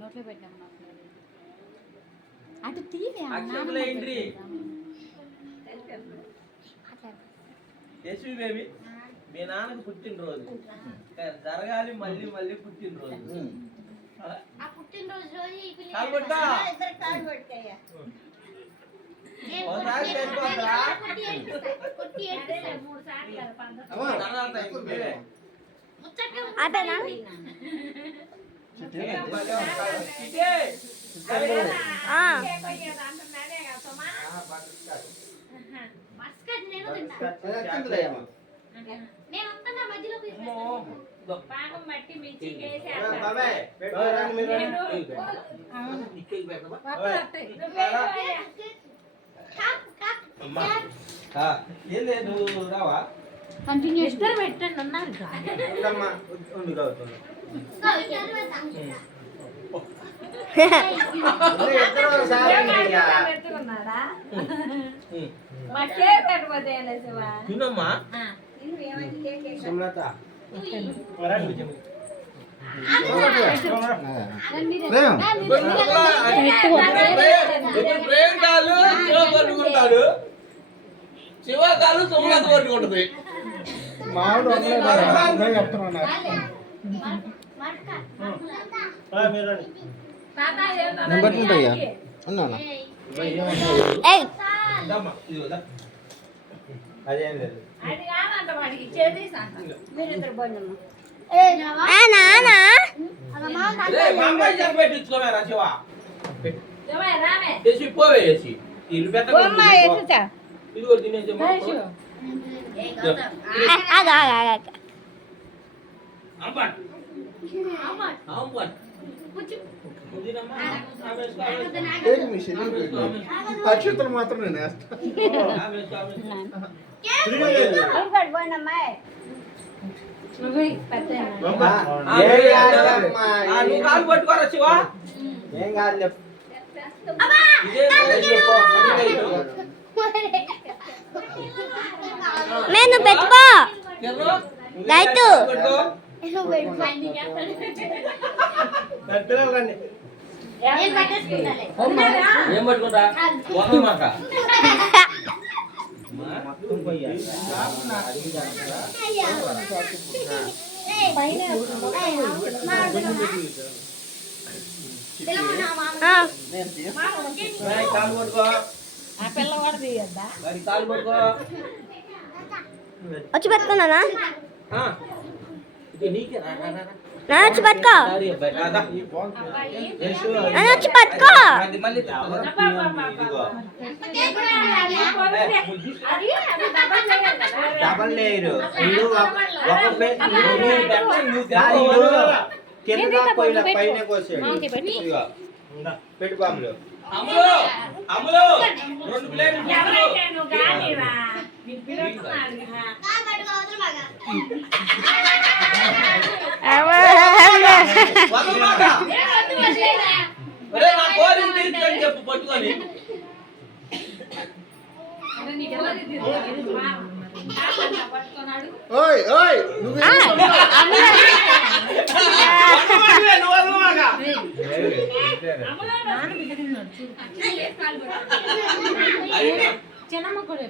నోట్లో పెట్టాము అటు తీవే బేబీ మీ నాన్నకు పుట్టినరోజు జరగాలి, మళ్ళీ మళ్ళీ పుట్టినరోజు. నువ్వు రావా కంటిన్యూస్గా పెట్టండి అన్నారు తినమ్మా పట్టుకుంటాడు, శివకాలు సోమనాథ పట్టుకుంటుంది. మామిడి పట్టుకుంటాయ్యా ఉన్నా అదేం లేదు. పెట్టించుకోమేరా శివ చేసి పోవే చేసి ఇల్లు పెట్ట ఇదిగో తినేసి అక్షతలు మాత్రం నేను కాలు పట్టుకోరా శివ. ఏం కాదు చెప్పు నేను పెట్టుకో రైతు ఏం పట్టుకుంటా మాట కాలు పట్టుకో కాలు పట్టుకో వచ్చి పెట్టుకున్నానా నీకే వచ్చి పట్టుకో వచ్చి పట్టుకో డబల్ లేరు కింద పైన కోసాడు పెట్టు బాబులు అమ్ములు 2 ప్లేట్లు చెప్పు పట్టుకొని ఓయ్ ఓయ్ చిన్నమ్మ కూడా